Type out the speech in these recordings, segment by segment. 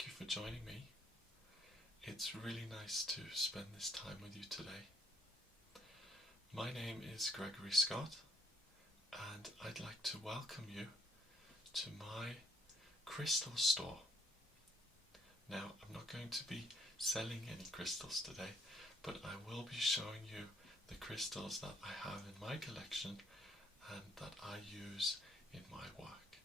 thank you for joining me. It's really nice to spend this time with you today. My name is Gregory Scott, and I'd like to welcome you to my crystal store. Now, I'm not going to be selling any crystals today, but I will be showing you the crystals that I have in my collection and that I use in my work.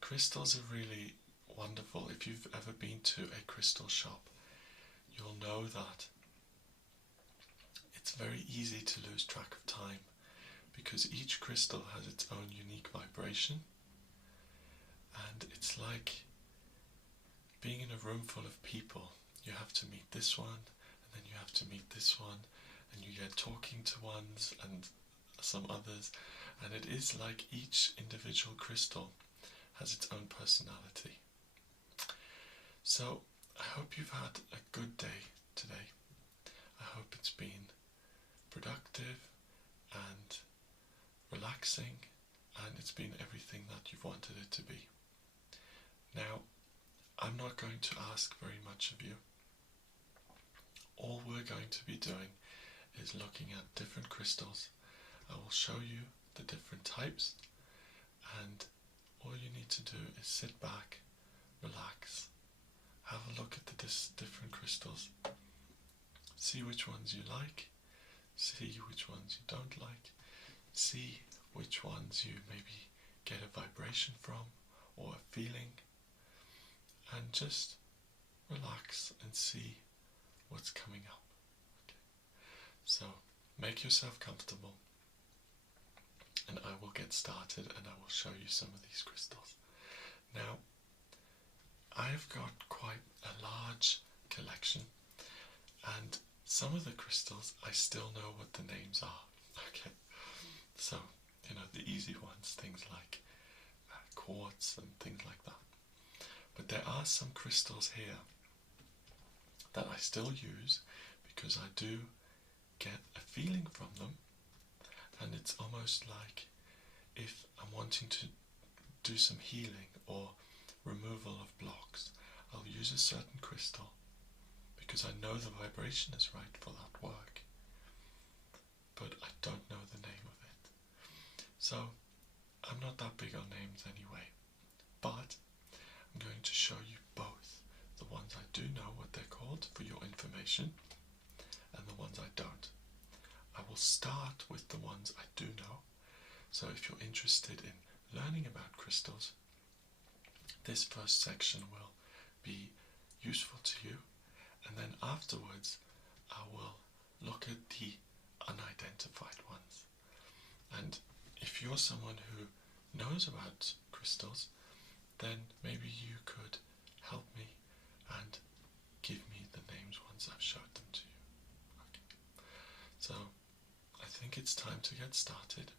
Crystals are really wonderful. If you've ever been to a crystal shop, you'll know that it's very easy to lose track of time because each crystal has its own unique vibration, and it's like being in a room full of people. You have to meet this one, and then you have to meet this one, and you get talking to ones and some others, and it is like each individual crystal has its own personality. So I hope you've had a good day today. I hope it's been productive and relaxing, and it's been everything that you've wanted it to be. Now, I'm not going to ask very much of you. All we're going to be doing is looking at different crystals. I will show you the different types, and all you need to do is sit back, relax, have a look at the different crystals, see which ones you like, see which ones you don't like, see which ones you maybe get a vibration from or a feeling, and just relax and see what's coming up. Okay. So make yourself comfortable, and I will get started and I will show you some of these crystals. Now, I've got quite a large collection, and some of the crystals I still know what the names are. Okay, so the easy ones, things like quartz and things like that. But there are some crystals here that I still use because I do get a feeling from them, and it's almost like if I'm wanting to do some healing or removal of blocks, I'll use a certain crystal because I know the vibration is right for that work, but I don't know the name of it. So I'm not that big on names anyway, but I'm going to show you both the ones I do know what they're called for your information and the ones I don't. I will start with the ones I do know, so if you're interested in learning about crystals, this first section will be useful to you, and then afterwards I will look at the unidentified ones. And if you're someone who knows about crystals, then maybe you could help me and give me the names once I've showed them to you. Okay. So I think it's time to get started.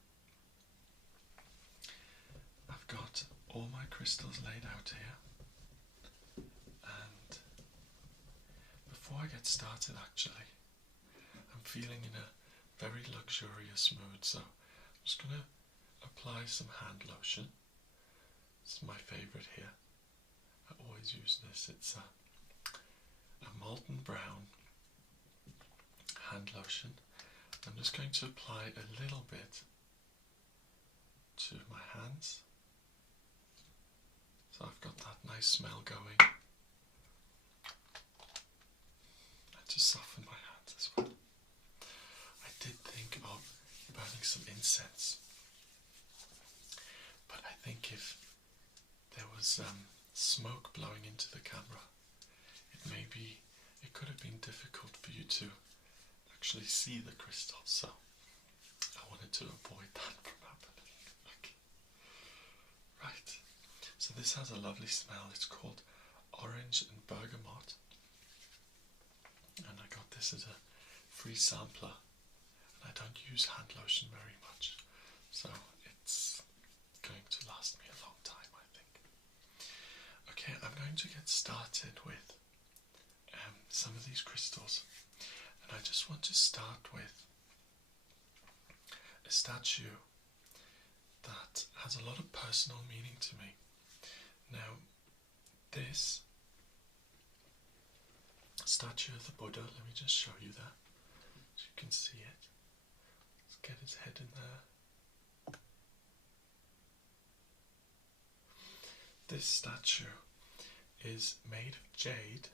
I've got all my crystals laid out here, and before I get started, actually, I'm feeling in a very luxurious mood, so I'm just going to apply some hand lotion. It's my favorite here. I always use this. It's a molten brown hand lotion. I'm just going to apply a little bit to my hands. So I've got that nice smell going. And to soften my hands as well. I did think of burning some incense, but I think if there was smoke blowing into the camera, it could have been difficult for you to actually see the crystals, so I wanted to avoid that from happening. Okay. Right, so this has a lovely smell. It's called orange and bergamot, and I got this as a free sampler, and I don't use hand lotion very much, so it's going to last me a long time, I think. Okay, I'm going to get started with some of these crystals, and I just want to start with a statue that has a lot of personal meaning to me. Now, this statue of the Buddha, let me just show you that, so you can see it. Let's get his head in there. This statue is made of jade,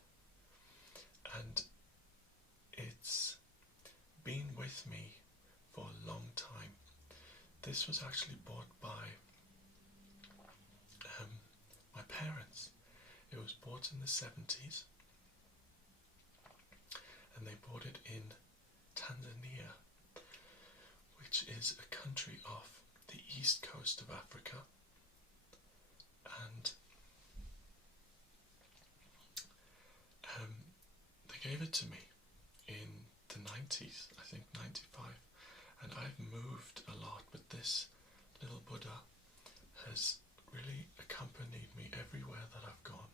and it's been with me for a long time. This was actually bought by my parents. It was bought in the 70s, and they bought it in Tanzania, which is a country off the east coast of Africa, and they gave it to me in the 90s, I think 95, and I've moved a lot, but this little Buddha has really accompanied me everywhere that I've gone,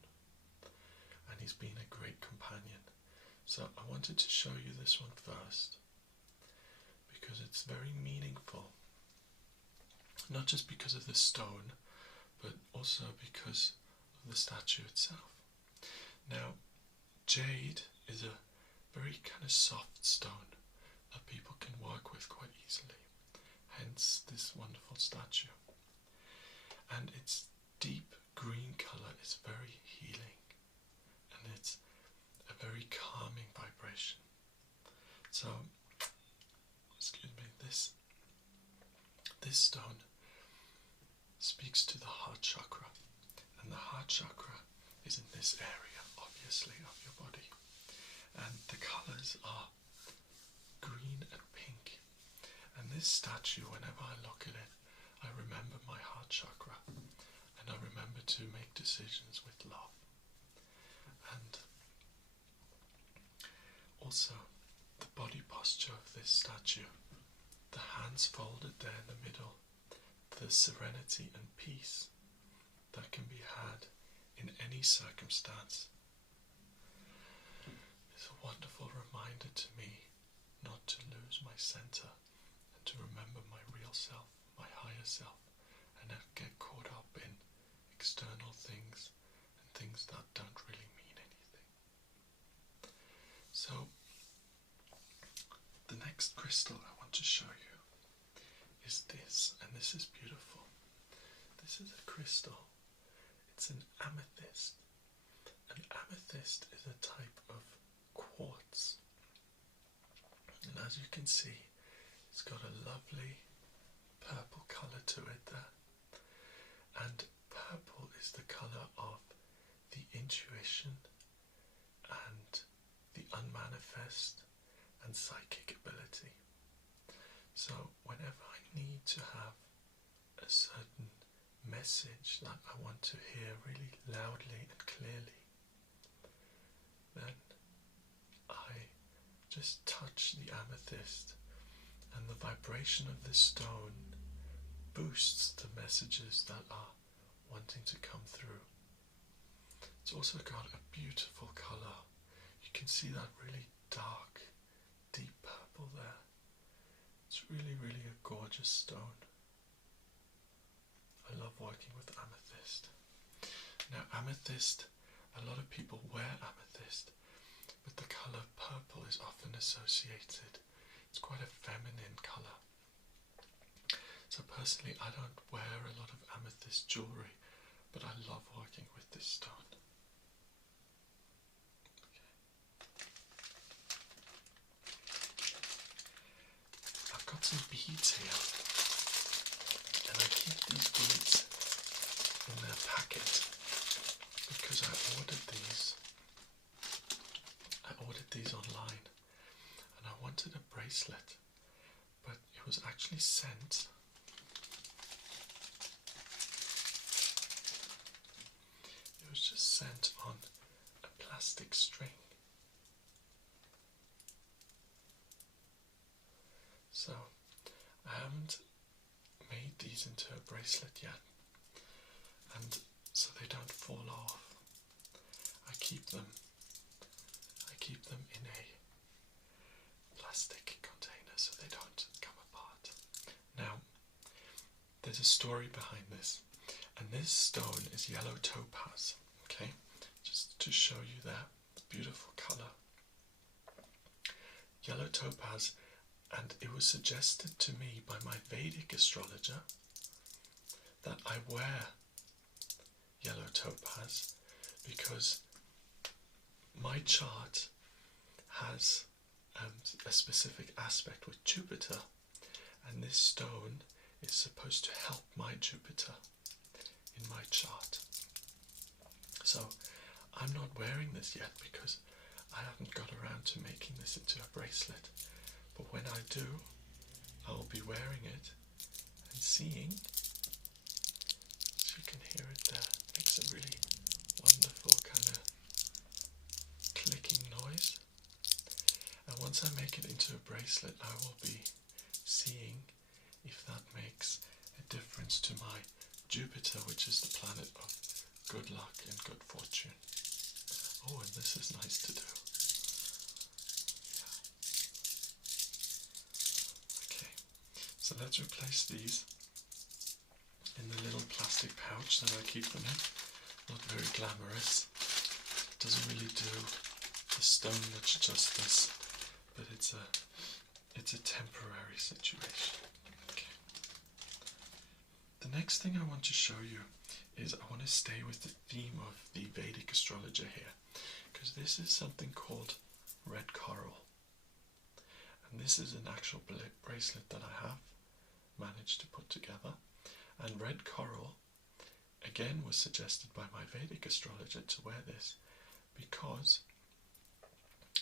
and he's been a great companion. So I wanted to show you this one first because it's very meaningful, not just because of the stone, but also because of the statue itself. Now, jade is a very kind of soft stone that people can work with quite easily, hence this wonderful statue. And its deep green colour is very healing, and it's a very calming vibration. So, excuse me, this stone speaks to the heart chakra, and the heart chakra is in this area, obviously, of your body. And the colours are green and pink. And this statue, whenever I look at it, I remember my heart chakra, and I remember to make decisions with love. And also, the body posture of this statue, the hands folded there in the middle, the serenity and peace that can be had in any circumstance, is a wonderful reminder to me not to lose my center and to remember my real self, my higher self, and not get caught up in external things and things that don't really mean anything. So, the next crystal I want to show you is this, and this is beautiful. This is a crystal. It's an amethyst. An amethyst is a type of quartz, and as you can see, it's got a lovely purple colour to it there, and purple is the colour of the intuition and the unmanifest and psychic ability. So whenever I need to have a certain message that I want to hear really loudly and clearly, then I just touch the amethyst, and the vibration of the stone boosts the messages that are wanting to come through. It's also got a beautiful colour. You can see that really dark, deep purple there. It's really, really a gorgeous stone. I love working with amethyst. Now, amethyst, a lot of people wear amethyst, but the colour purple is often associated. It's quite a feminine colour. So personally, I don't wear a lot of amethyst jewellery, but I love working with this stone. Okay. I've got some beads here, and I keep these beads in their packet because I ordered these online, and I wanted a bracelet, but it was actually sent on a plastic string. So I haven't made these into a bracelet yet, and so they don't fall off. I keep them in a plastic container so they don't come apart. Now, there's a story behind this, and this stone is yellow topaz, okay? just to show you that beautiful colour. Yellow topaz, and it was suggested to me by my Vedic astrologer that I wear yellow topaz because my chart has a specific aspect with Jupiter, and this stone is supposed to help my Jupiter in my chart. So I'm not wearing this yet because I haven't got around to making this into a bracelet, but when I do, I will be wearing it and seeing, as you can hear it there, it makes a really wonderful kind of clicking noise. And once I make it into a bracelet, I will be seeing if that makes a difference to my Jupiter, which is the planet of good luck and good fortune. Oh, and this is nice to do. Yeah. Okay, so let's replace these in the little plastic pouch that I keep them in. Not very glamorous. Doesn't really do the stone much justice, but it's a temporary situation. Okay. The next thing I want to show you is I want to stay with the theme of the Vedic astrologer here, because this is something called red coral, and this is an actual bracelet that I have managed to put together. And red coral again was suggested by my Vedic astrologer to wear this because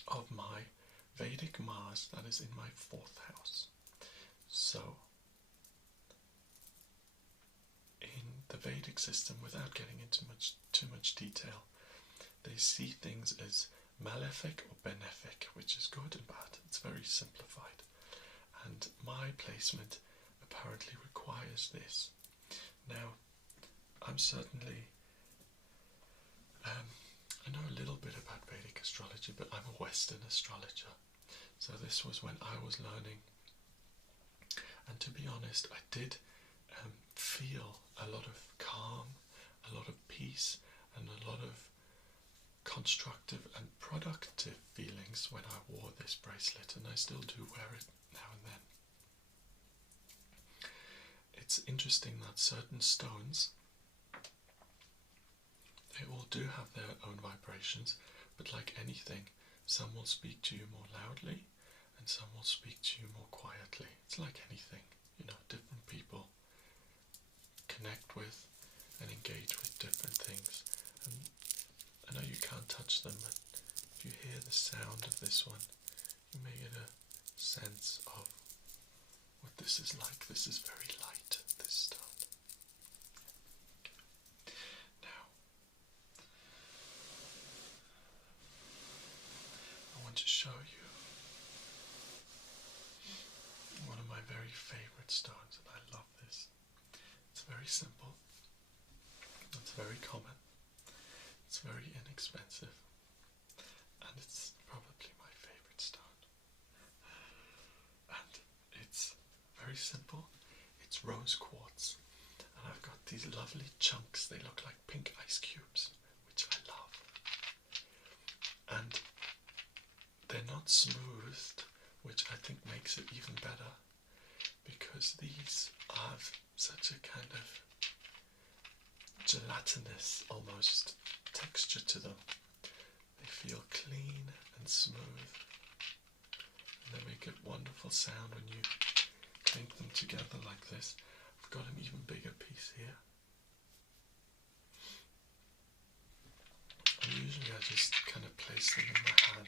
of my Vedic Mars that is in my 4th house. So in the Vedic system, without getting into too much detail, they see things as malefic or benefic, which is good and bad. It's very simplified, and my placement apparently requires this. Now, I'm certainly I know a little bit about Vedic astrology, but I'm a Western astrologer, so this was when I was learning, and to be honest, I did feel a lot of calm, a lot of peace, and a lot of constructive and productive feelings when I wore this bracelet, and I still do wear it now and then. It's interesting that certain stones, they all do have their own vibrations, but like anything, some will speak to you more loudly and some will speak to you more quietly. It's like anything, different people connect with and engage with different things. And I know you can't touch them, but if you hear the sound of this one, you may get a sense of what this is like. This is very light, this stone. Now, I want to show you one of my very favorite stones, and I love this. It's very simple, it's very common, it's very inexpensive, and it's probably my favorite stone. And it's very simple. It's rose quartz, and I've got these lovely chunks. They look like pink ice cubes, which I love. And they're not smoothed, which I think makes it even better, because these have such a kind of gelatinous almost texture to them. They feel clean and smooth, and they make a wonderful sound when you clink them together like this. I've got an even bigger piece here. And usually I just kind of place them in my hand,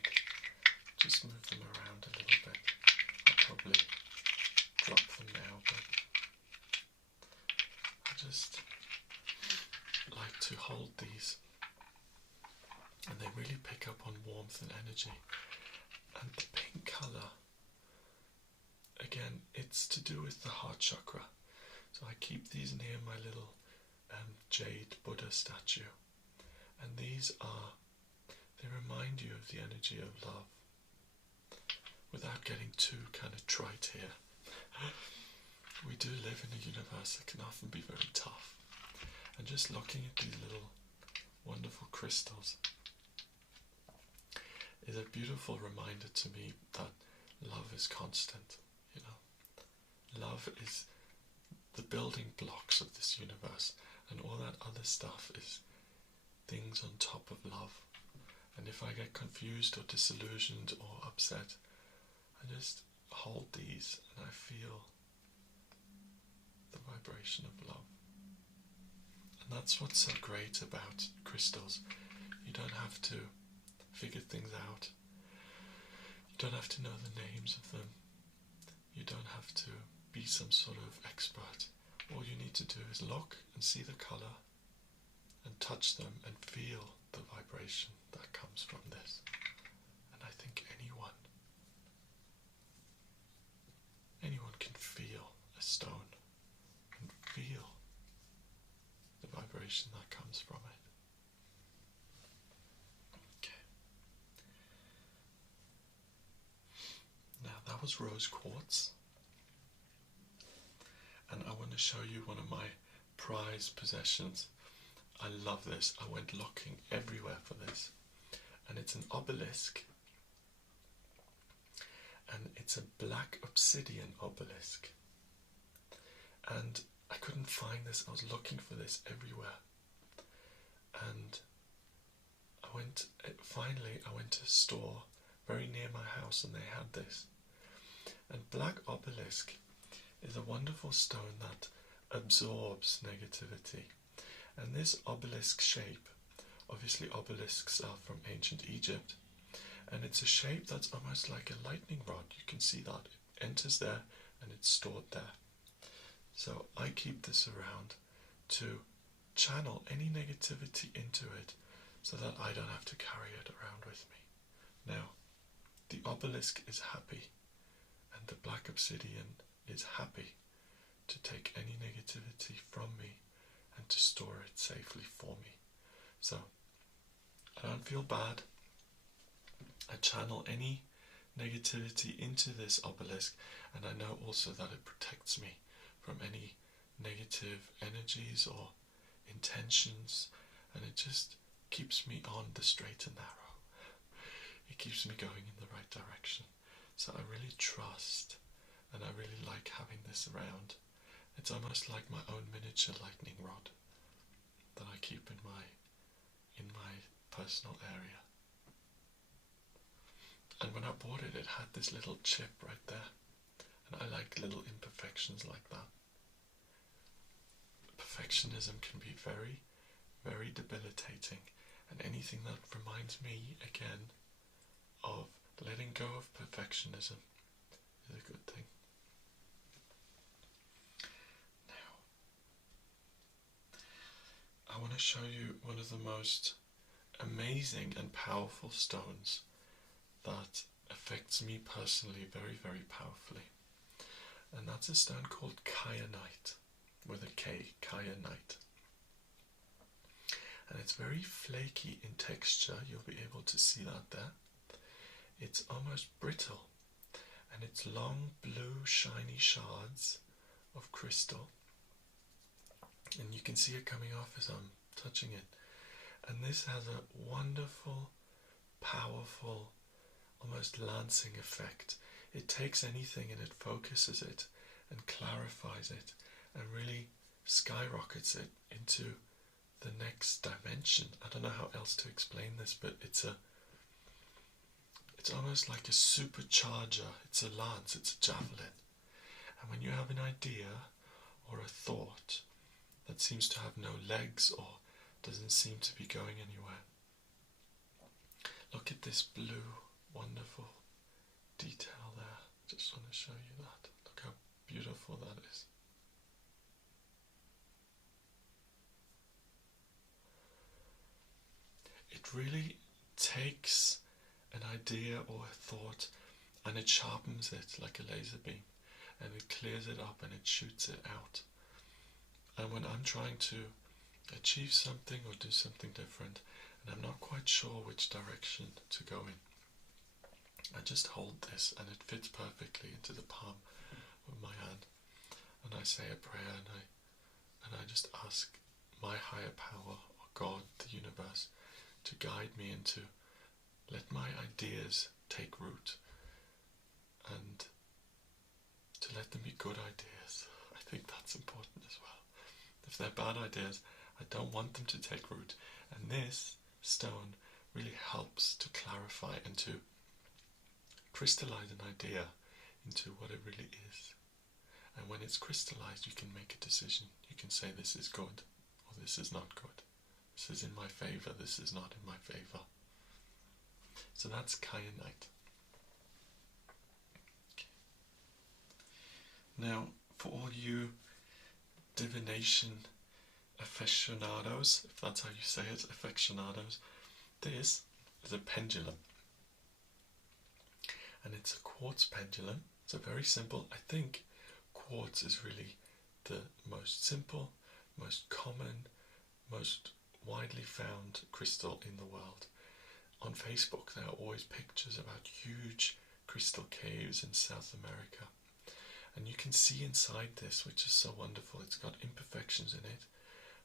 just move them around a little bit. I'll probably drop them now, but I just like to hold these, and they really pick up on warmth and energy. And the pink colour, again, it's to do with the heart chakra. So I keep these near my little jade Buddha statue, and they remind you of the energy of love, without getting too kind of trite here. We do live in a universe that can often be very tough, and just looking at these little wonderful crystals is a beautiful reminder to me that love is constant, you know. Love is the building blocks of this universe, and all that other stuff is things on top of love. And if I get confused or disillusioned or upset, I just hold these and I feel the vibration of love. And that's what's so great about crystals. You don't have to figure things out. You don't have to know the names of them. You don't have to be some sort of expert. All you need to do is look and see the color and touch them and feel the vibration that comes from this. And I think anyone can feel a stone and feel the vibration that comes from it. Okay. Now that was rose quartz. And I want to show you one of my prized possessions. I love this. I went looking everywhere for this. And it's an obelisk. And it's a black obsidian obelisk. And I couldn't find this. I was looking for this everywhere. And finally I went to a store very near my house and they had this. And black obelisk is a wonderful stone that absorbs negativity. And this obelisk shape, obviously obelisks are from ancient Egypt, and it's a shape that's almost like a lightning rod. You can see that it enters there and it's stored there. So I keep this around to channel any negativity into it so that I don't have to carry it around with me. Now, the obelisk is happy and the black obsidian is happy to take any negativity from me and to store it safely for me. So I don't feel bad. I channel any negativity into this obelisk, and I know also that it protects me from any negative energies or intentions, and it just keeps me on the straight and narrow. It keeps me going in the right direction. So I really trust, and I really like having this around. It's almost like my own miniature lightning rod that I keep in my personal area. And when I bought it, it had this little chip right there, and I like little imperfections like that. Perfectionism can be very, very debilitating, and anything that reminds me again of letting go of perfectionism is a good thing. Now, I want to show you one of the most amazing and powerful stones that affects me personally very, very powerfully. And that's a stone called kyanite, with a K, kyanite. And it's very flaky in texture, you'll be able to see that there. It's almost brittle, and it's long blue shiny shards of crystal. And you can see it coming off as I'm touching it. And this has a wonderful, powerful, almost lancing effect. It takes anything and it focuses it and clarifies it and really skyrockets it into the next dimension. I don't know how else to explain this, but it's almost like a supercharger. It's a lance, it's a javelin. And when you have an idea or a thought that seems to have no legs or doesn't seem to be going anywhere, look at this blue, wonderful detail there. Just want to show you that. Look how beautiful that is. It really takes an idea or a thought and it sharpens it like a laser beam, and it clears it up and it shoots it out. And when I'm trying to achieve something or do something different and I'm not quite sure which direction to go in, I just hold this and it fits perfectly into the palm of my hand, and I say a prayer and I just ask my higher power or God, the universe, to guide me and to let my ideas take root and to let them be good ideas. I think that's important as well. If they're bad ideas, I don't want them to take root. And this stone really helps to clarify and to crystallize an idea into what it really is. And when it's crystallized, you can make a decision. You can say this is good or this is not good. This is in my favor, this is not in my favor. So that's kyanite. Okay. Now, for all you divination aficionados, if that's how you say it, aficionados, this is a pendulum. And it's a quartz pendulum. It's a very simple, I think quartz is really the most simple, most common, most widely found crystal in the world. On Facebook there are always pictures about huge crystal caves in South America. And you can see inside this, which is so wonderful. It's got imperfections in it,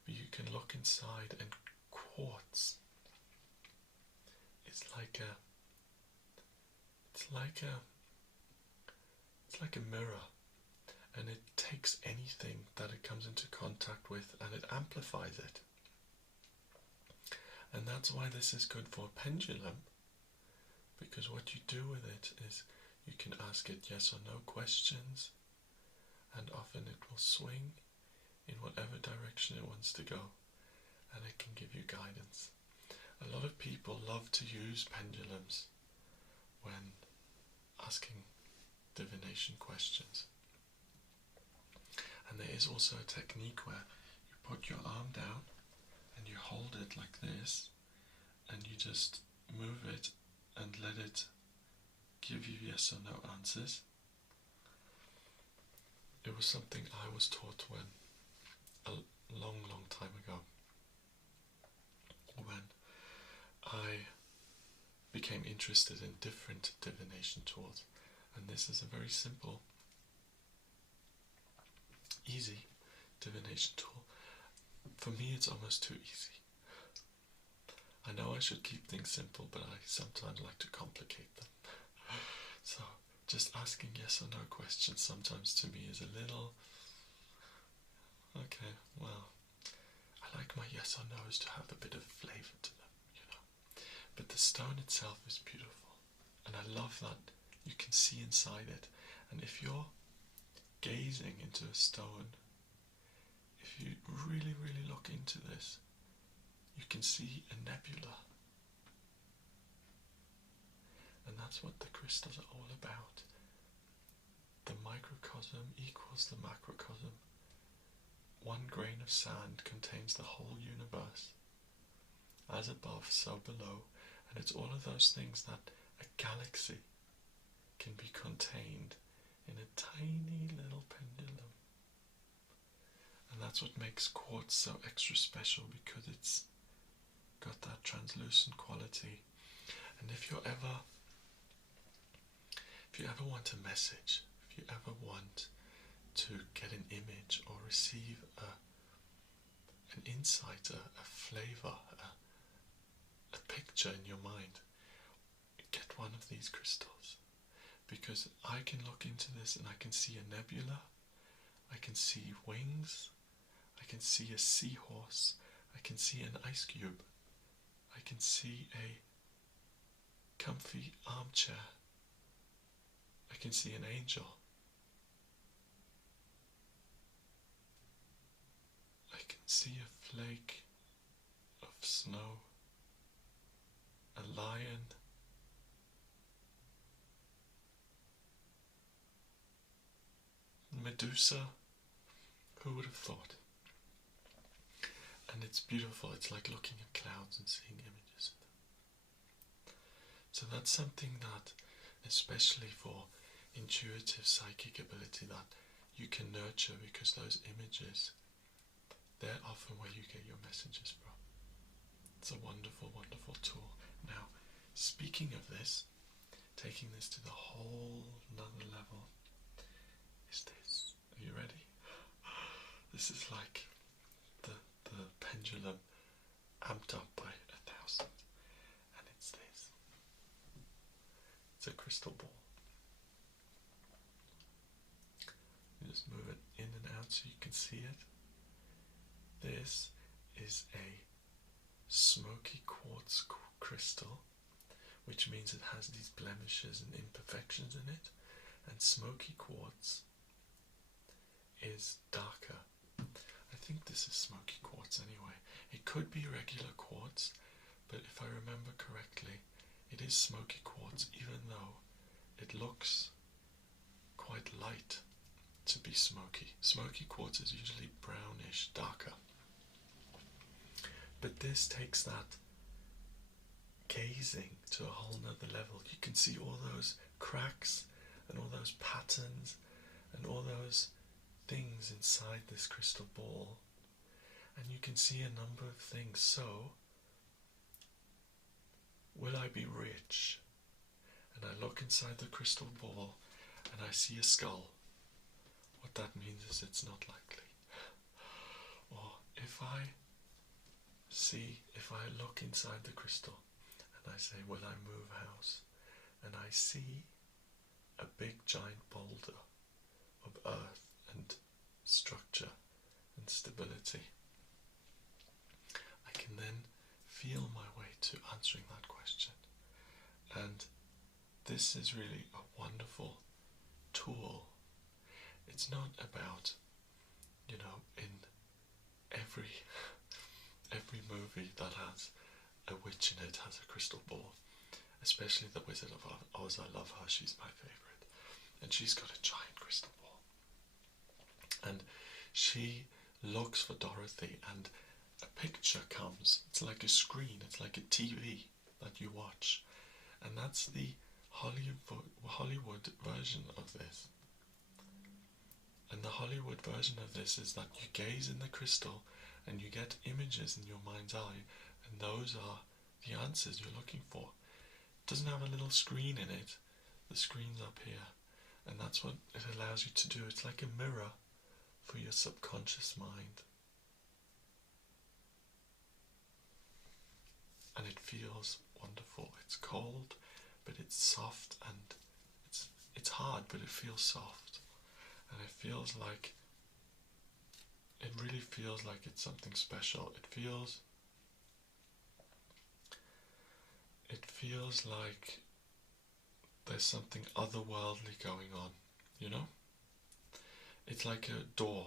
but you can look inside, and quartz is like a mirror, and it takes anything that it comes into contact with and it amplifies it. And that's why this is good for a pendulum, because what you do with it is you can ask it yes or no questions, and often it will swing in whatever direction it wants to go, and it can give you guidance. A lot of people love to use pendulums when asking divination questions. And there is also a technique where you put your arm down and you hold it like this, and you just move it and let it give you yes or no answers. It was something I was taught when a long time ago, when I became interested in different divination tools. And this is a very simple, easy divination tool. For me, it's almost too easy. I know I should keep things simple, but I sometimes like to complicate them. So just asking yes or no questions sometimes to me is a little, okay, well, I like my yes or no's to have a bit of flavour to them, you know. But the stone itself is beautiful, and I love that you can see inside it. And if you're gazing into a stone, if you really look into this, you can see a nebula. And that's what the crystals are all about. The microcosm equals the macrocosm. 1 grain of sand contains the whole universe. As above, so below. And it's all of those things that a galaxy can be contained in a tiny little pendulum. And that's what makes quartz so extra special, because it's got that translucent quality. And if you ever want a message, if you ever want to get an image or receive an insight, a flavour, a picture in your mind, get one of these crystals. Because I can look into this and I can see a nebula, I can see wings, I can see a seahorse, I can see an ice cube, I can see a comfy armchair, I can see an angel, I can see a flake of snow, a lion, Medusa. Who would have thought? And it's beautiful. It's like looking at clouds and seeing images in them. So that's something that, especially for intuitive psychic ability, that you can nurture, because those images, they're often where you get your messages from. It's a wonderful tool. Now, speaking of this, taking this to the whole another level, is this. Are you ready? This is like the pendulum crystal ball. You just move it in and out so you can see it. This is a smoky quartz crystal, which means it has these blemishes and imperfections in it, and smoky quartz is darker. I think this is smoky quartz anyway. It could be regular quartz, but if I remember correctly, it is smoky quartz, even though it looks quite light to be smoky. Smoky quartz is usually brownish, darker. But this takes that gazing to a whole nother level. You can see all those cracks and all those patterns and all those things inside this crystal ball, and you can see a number of things. So, will I be rich? And I look inside the crystal ball and I see a skull. What that means is it's not likely. Or if I look inside the crystal and I say, will I move house? And I see a big giant boulder of earth and structure and stability, I can then feel my way to answering that question. And this is really a wonderful tool. It's not about, in every movie that has a witch in it has a crystal ball, especially the Wizard of Oz. I love her, she's my favourite, and she's got a giant crystal ball, and she looks for Dorothy, and a picture comes. It's like a screen, it's like a TV that you watch, and that's the Hollywood version of this. And the Hollywood version of this is that you gaze in the crystal and you get images in your mind's eye, and those are the answers you're looking for. It doesn't have a little screen in it. The screen's up here, and that's what it allows you to do. It's like a mirror for your subconscious mind. And it feels wonderful. It's cold, but it's soft, and it's hard, but it feels soft. And it really feels like it's something special. It feels like there's something otherworldly going on, It's like a door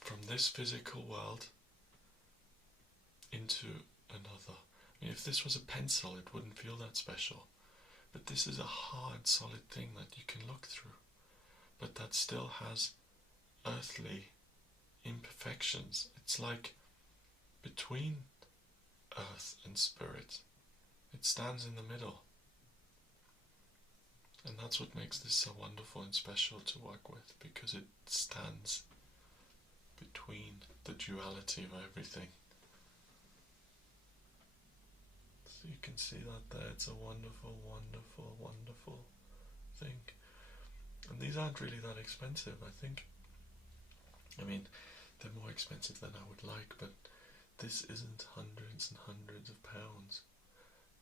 from this physical world into another. I mean, if this was a pencil, it wouldn't feel that special. But this is a hard, solid thing that you can look through, but that still has earthly imperfections. It's like between earth and spirit. It stands in the middle. And that's what makes this so wonderful and special to work with, because it stands between the duality of everything. So you can see that there. It's a wonderful, wonderful, wonderful thing. And these aren't really that expensive, I think. I mean, they're more expensive than I would like, but this isn't hundreds and hundreds of pounds.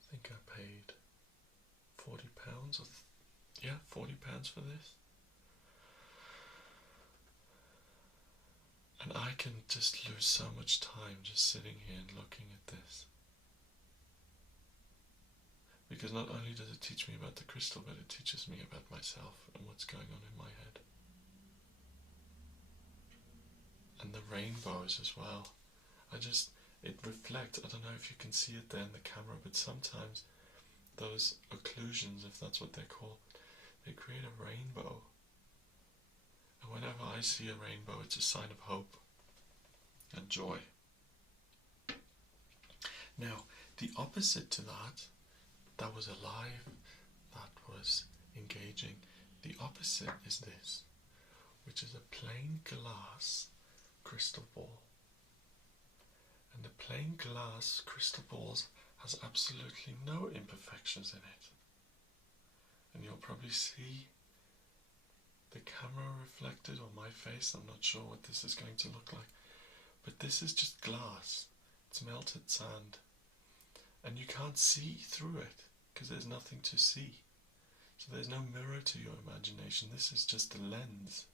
I think I paid £40 £40 for this. And I can just lose so much time just sitting here and looking at this. Because not only does it teach me about the crystal, but it teaches me about myself and what's going on in my head. And the rainbows as well. It reflects. I don't know if you can see it there in the camera, but sometimes those occlusions, if that's what they're called, they create a rainbow. And whenever I see a rainbow, it's a sign of hope and joy. Now, the opposite to that was alive, that was engaging. The opposite is this, which is a plain glass crystal ball. And the plain glass crystal balls has absolutely no imperfections in it. And you'll probably see the camera reflected on my face. I'm not sure what this is going to look like. But this is just glass. It's melted sand. And you can't see through it because there's nothing to see. So there's no mirror to your imagination, this is just a lens.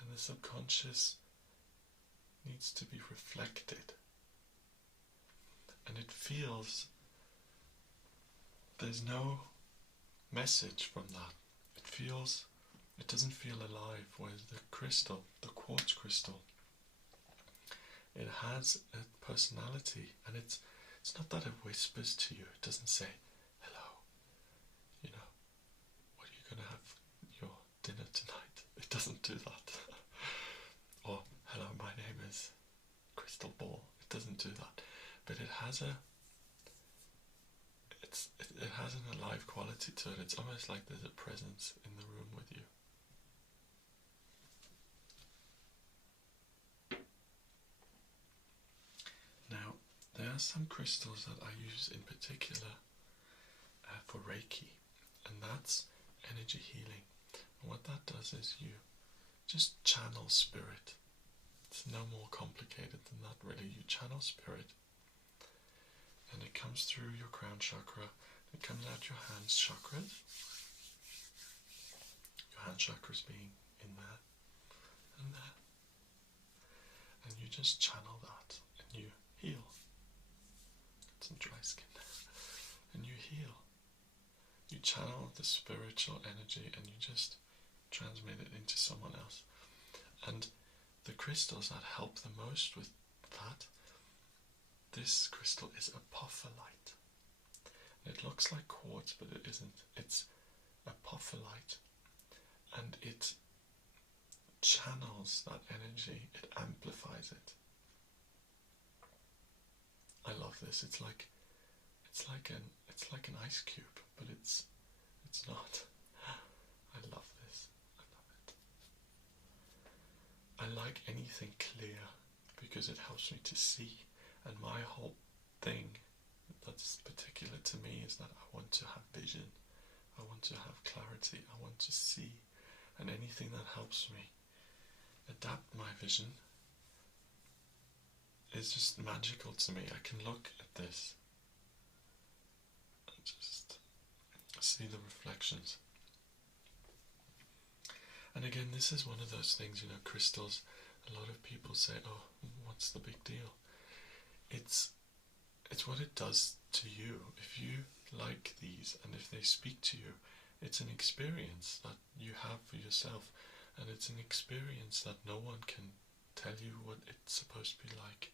And the subconscious needs to be reflected. And it feels, there's no message from that. It doesn't feel alive, whereas the crystal, the quartz crystal, it has a personality, and it's not that it whispers to you, it doesn't say, hello, what are you going to have your dinner tonight? It doesn't do that. Or, hello, my name is Crystal Ball. It doesn't do that. But it has it has an alive quality to it. It's almost like there's a presence in the room with you. Now, there are some crystals that I use in particular for Reiki, and that's energy healing. And what that does is you just channel spirit. It's no more complicated than that, really. You channel spirit, and it comes through your crown chakra, it comes out your hands chakras, your hand chakras being in there and there, and you just channel that, and you heal. Got some dry skin there. And you heal. You channel the spiritual energy and you just transmit it into someone else. And the crystals that help the most with that, this crystal is apophyllite. It looks like quartz, but it isn't. It's apophyllite, and it channels that energy. It amplifies it. I love this. It's like an ice cube, but it's not. I love this. I love it. I like anything clear because it helps me to see. And my whole thing that's particular to me is that I want to have vision. I want to have clarity. I want to see. And anything that helps me adapt my vision is just magical to me. I can look at this and just see the reflections. And again, this is one of those things, crystals, a lot of people say, oh, what's the big deal? It's what it does to you. If you like these and if they speak to you, it's an experience that you have for yourself, and it's an experience that no one can tell you what it's supposed to be like,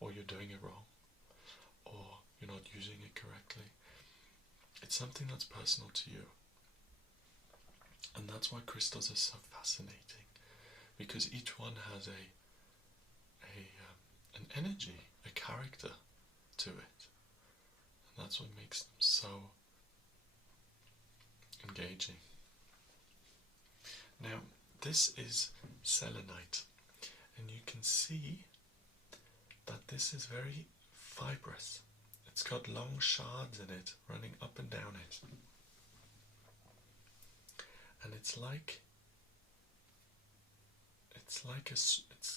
or you're doing it wrong, or you're not using it correctly. It's something that's personal to you. And that's why crystals are so fascinating, because each one has an energy, a character to it, and that's what makes them so engaging. Now, this is selenite, and you can see that this is very fibrous. It's got long shards in it, running up and down it. And it's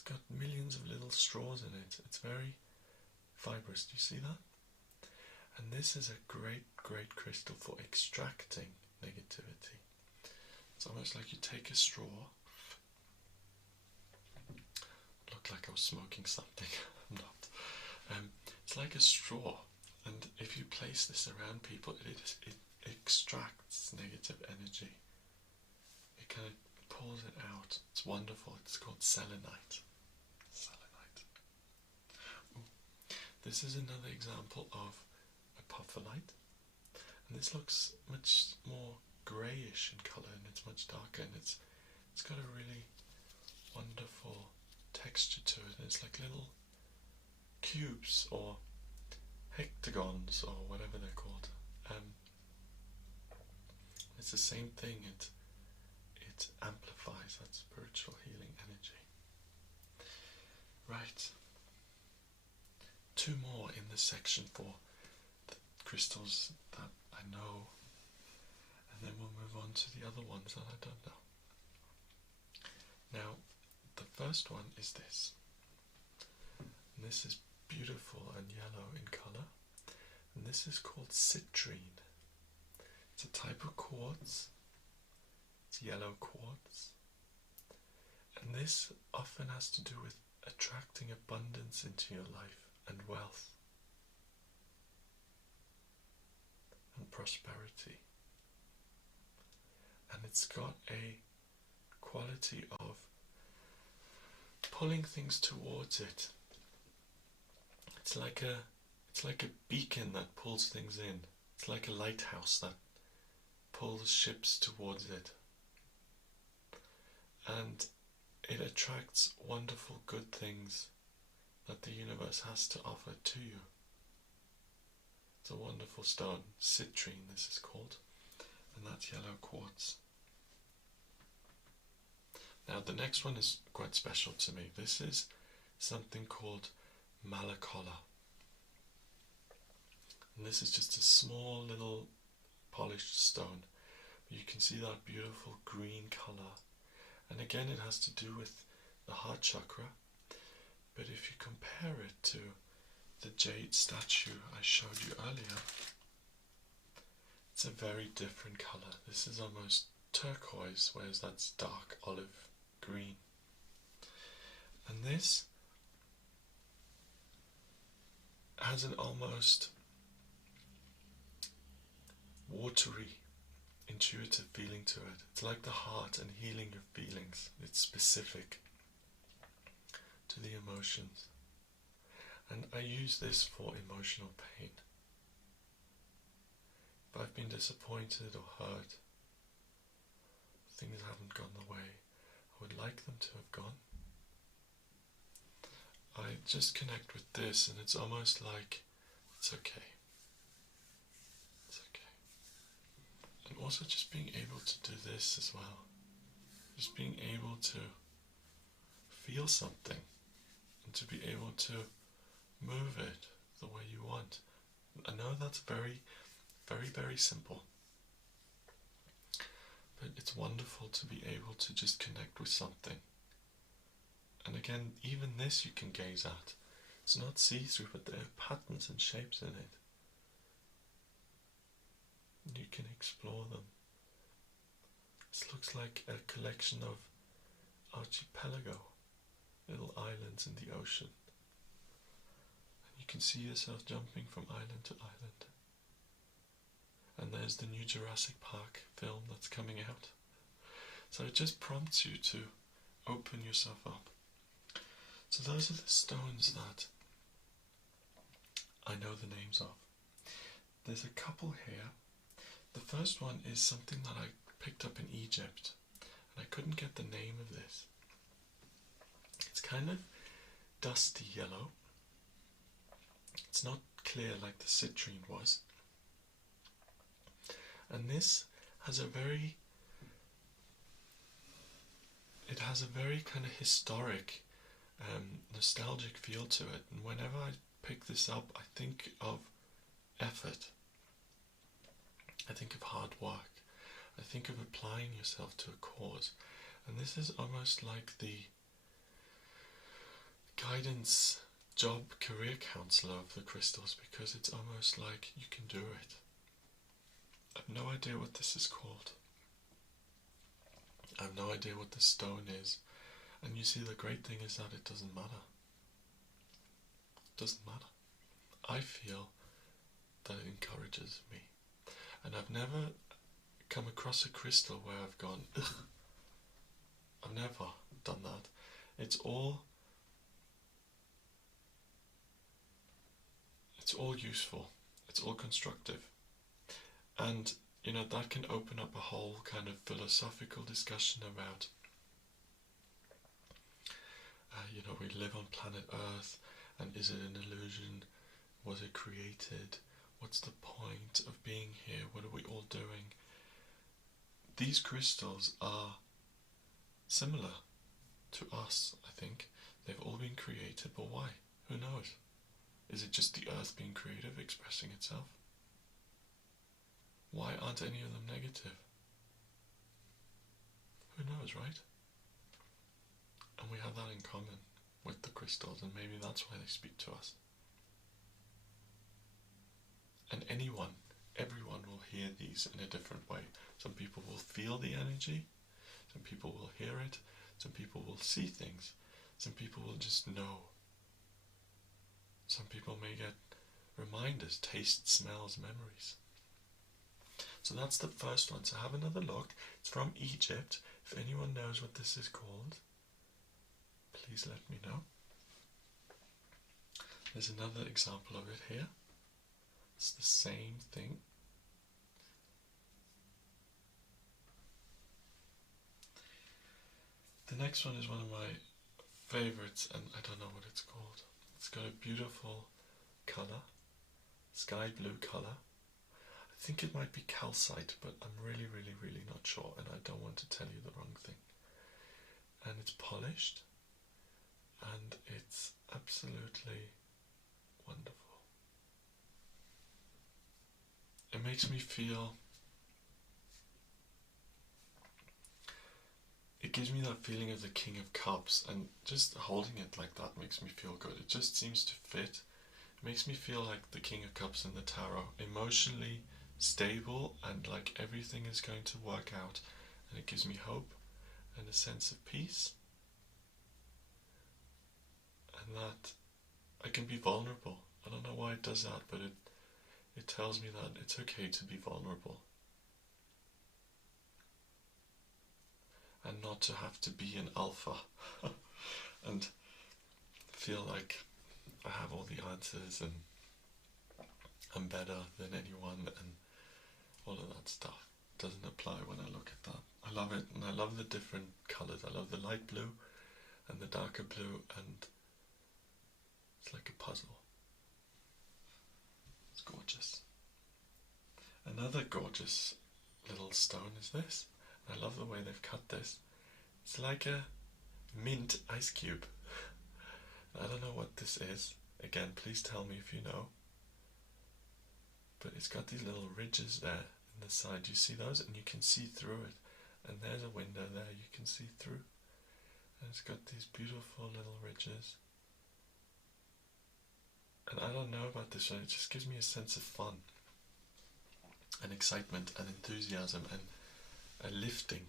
got millions of little straws in it. It's very fibrous. Do you see that? And this is a great, great crystal for extracting negativity. It's almost like you take a straw. Looked like I was smoking something. I'm not. It's like a straw, and if you place this around people, it extracts negative energy. It kind of pulls it out. It's wonderful. It's called selenite. Selenite. Ooh. This is another example of apophyllite, and this looks much more greyish in colour, and it's much darker, and it's got a really wonderful texture to it. And it's like little cubes or hectagons or whatever they're called. It's the same thing. It amplifies that spiritual healing energy. Right. 2 more in this section for the crystals that I know, and then we'll move on to the other ones that I don't know. Now, the first one is this. And this is beautiful and yellow in colour. And this is called citrine. It's a type of quartz. It's yellow quartz. And this often has to do with attracting abundance into your life and wealth and prosperity. And it's got a quality of pulling things towards it. It's like a beacon that pulls things in. It's like a lighthouse that pulls ships towards it. And it attracts wonderful good things that the universe has to offer to you. It's a wonderful stone, citrine this is called, and that's yellow quartz. Now the next one is quite special to me. This is something called malakola. And this is just a small little polished stone. But you can see that beautiful green colour. And again it has to do with the heart chakra. But if you compare it to the jade statue I showed you earlier, it's a very different colour. This is almost turquoise, whereas that's dark olive green. And this has an almost watery, intuitive feeling to it. It's like the heart and healing your feelings. It's specific to the emotions. And I use this for emotional pain. If I've been disappointed or hurt, things haven't gone the way I would like them to have gone, I just connect with this, and it's almost like it's okay. It's okay. And also just being able to do this as well. Just being able to feel something and to be able to move it the way you want. I know that's very, very, very simple. But it's wonderful to be able to just connect with something. And again, even this you can gaze at. It's not see-through, but there are patterns and shapes in it. You can explore them. This looks like a collection of archipelago, little islands in the ocean. And you can see yourself jumping from island to island. And there's the new Jurassic Park film that's coming out. So it just prompts you to open yourself up. So those are the stones that I know the names of. There's a couple here. The first one is something that I picked up in Egypt, and I couldn't get the name of this. It's kind of dusty yellow. It's not clear like the citrine was. And this has a very kind of historic, nostalgic feel to it. And whenever I pick this up, I think of effort. I think of hard work. I think of applying yourself to a cause. And this is almost like the guidance, job, career counselor of the crystals, because it's almost like you can do it. I have no idea what this is called. I have no idea what the stone is. And you see, the great thing is that it doesn't matter. It doesn't matter. I feel that it encourages me. And I've never come across a crystal where I've gone, ugh. I've never done that. It's all useful. It's all constructive. And, you know, that can open up a whole kind of philosophical discussion about, you know, we live on planet Earth, and is it an illusion? Was it created? What's the point of being here? What are we all doing? These crystals are similar to us, I think. They've all been created, but why? Who knows? Is it just the Earth being creative, expressing itself? Why aren't any of them negative? Who knows, right? And we have that in common with the crystals, and maybe that's why they speak to us. And everyone will hear these in a different way. Some people will feel the energy, some people will hear it, some people will see things, some people will just know. Some people may get reminders, taste, smells, memories. So that's the first one. So have another look. It's from Egypt. If anyone knows what this is called, please let me know. There's another example of it here. It's the same thing. The next one is one of my favorites, and I don't know what it's called. It's got a beautiful color, sky blue color. I think it might be calcite, but I'm really not sure, and I don't want to tell you the wrong thing. And it's polished, and it's absolutely wonderful. It makes me feel, it gives me that feeling of the King of Cups, and just holding it like that makes me feel good. It just seems to fit. It makes me feel like the King of Cups in the tarot, emotionally stable, and like everything is going to work out, and it gives me hope and a sense of peace, and that I can be vulnerable. I don't know why it does that, but it tells me that it's okay to be vulnerable and not to have to be an alpha and feel like I have all the answers and I'm better than anyone and all of that stuff. Doesn't apply when I look at that. I love it, and I love the different colours. I love the light blue and the darker blue, and it's like a puzzle. It's gorgeous. Another gorgeous little stone is this. I love the way they've cut this. It's like a mint ice cube. I don't know what this is. Again, please tell me if you know. But it's got these little ridges there in the side. You see those? And you can see through it. And there's a window there you can see through. And it's got these beautiful little ridges. And I don't know about this one. It just gives me a sense of fun and excitement and enthusiasm and a lifting.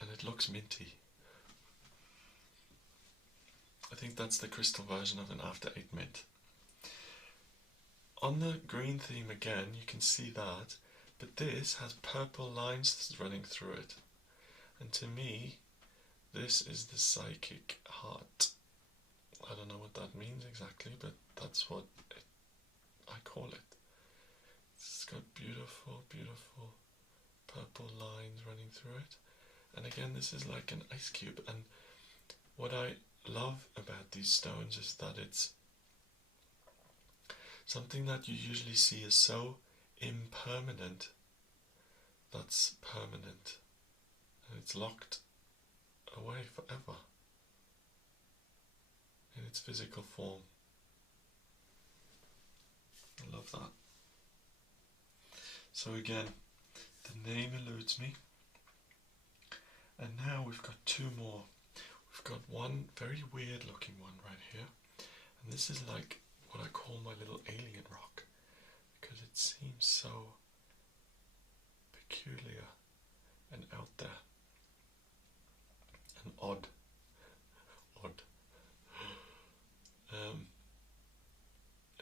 And it looks minty. I think that's the crystal version of an After 8 mint. On the green theme again, you can see that, but this has purple lines running through it. And to me, this is the psychic heart. I don't know what that means exactly, but that's what I call it. It's got beautiful, beautiful purple lines running through it. And again, this is like an ice cube. And what I love about these stones is that it's something that you usually see as so impermanent that's permanent, and it's locked away forever in its physical form. I love that. So again, the name eludes me, and now we've got two more. We've got one very weird looking one right here, and this is like what I call my little alien rock, because it seems so peculiar and out there and odd.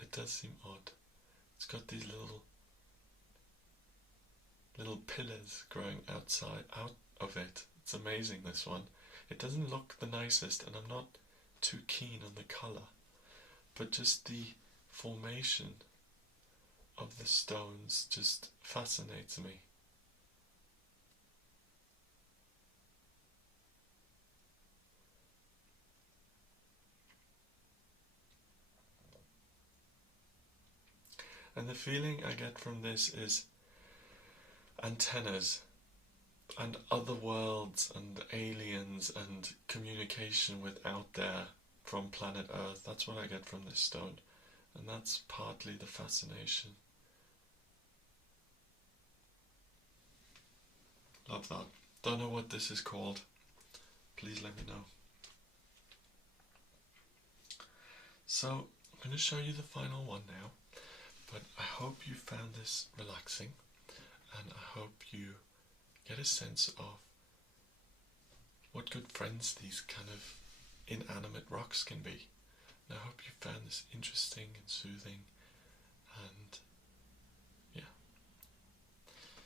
It does seem odd. It's got these little pillars growing out of it. It's amazing, this one. It doesn't look the nicest, and I'm not too keen on the colour, but just the formation of the stones just fascinates me. And the feeling I get from this is antennas and other worlds and aliens and communication with out there from planet Earth. That's what I get from this stone, and that's partly the fascination. Love that. Don't know what this is called. Please let me know. So I'm going to show you the final one now. But I hope you found this relaxing, and I hope you get a sense of what good friends these kind of inanimate rocks can be. And I hope you found this interesting and soothing, and yeah.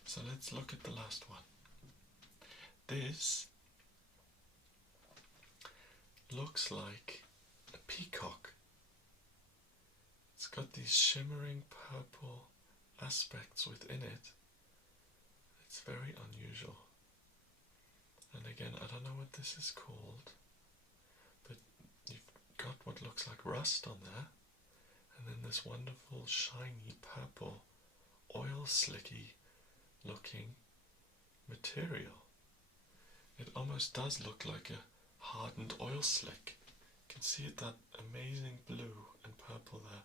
So let's look at the last one. This looks like a peacock. It's got these shimmering purple aspects within it. It's very unusual. And again, I don't know what this is called, but you've got what looks like rust on there, and then this wonderful shiny purple oil slicky looking material. It almost does look like a hardened oil slick. You can see it, that amazing blue and purple there.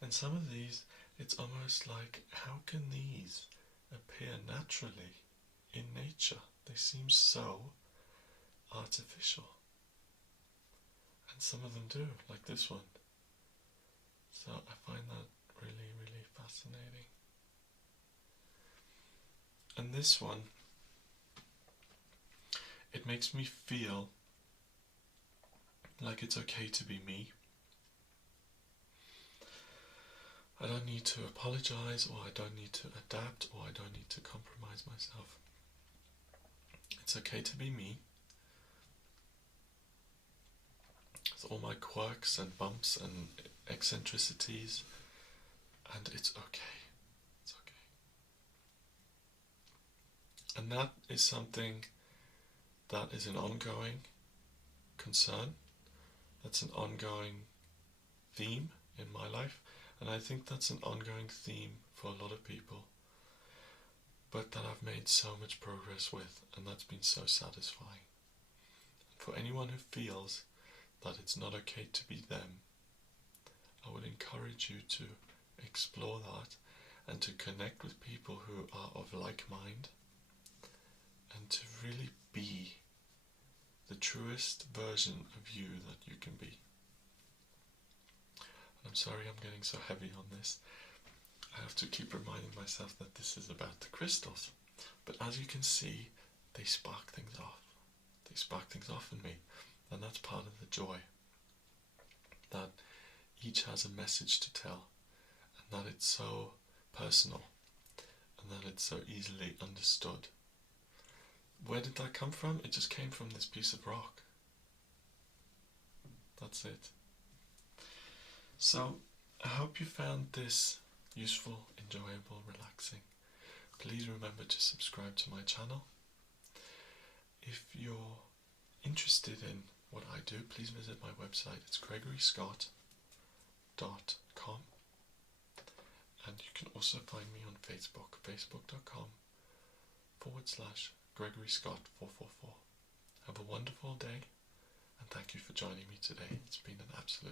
And some of these, it's almost like, how can these appear naturally in nature? They seem so artificial. And some of them do, like this one. So I find that really, really fascinating. And this one, it makes me feel like it's okay to be me. I don't need to apologize, or I don't need to adapt, or I don't need to compromise myself. It's okay to be me, with all my quirks and bumps and eccentricities, and it's okay. It's okay. And that is something that is an ongoing concern. That's an ongoing theme in my life, and I think that's an ongoing theme for a lot of people, but that I've made so much progress with, and that's been so satisfying. For anyone who feels that it's not okay to be them, I would encourage you to explore that and to connect with people who are of like mind, and to really be the truest version of you that you can be. I'm sorry I'm getting so heavy on this. I have to keep reminding myself that this is about the crystals. But as you can see, they spark things off. They spark things off in me. And that's part of the joy. That each has a message to tell. And that it's so personal. And that it's so easily understood. Where did that come from? It just came from this piece of rock. That's it. So, I hope you found this useful, enjoyable, relaxing. Please remember to subscribe to my channel. If you're interested in what I do, please visit my website. It's gregoryscott.com, and you can also find me on Facebook, facebook.com/GregoryScott444. Have a wonderful day, and thank you for joining me today. It's been an absolute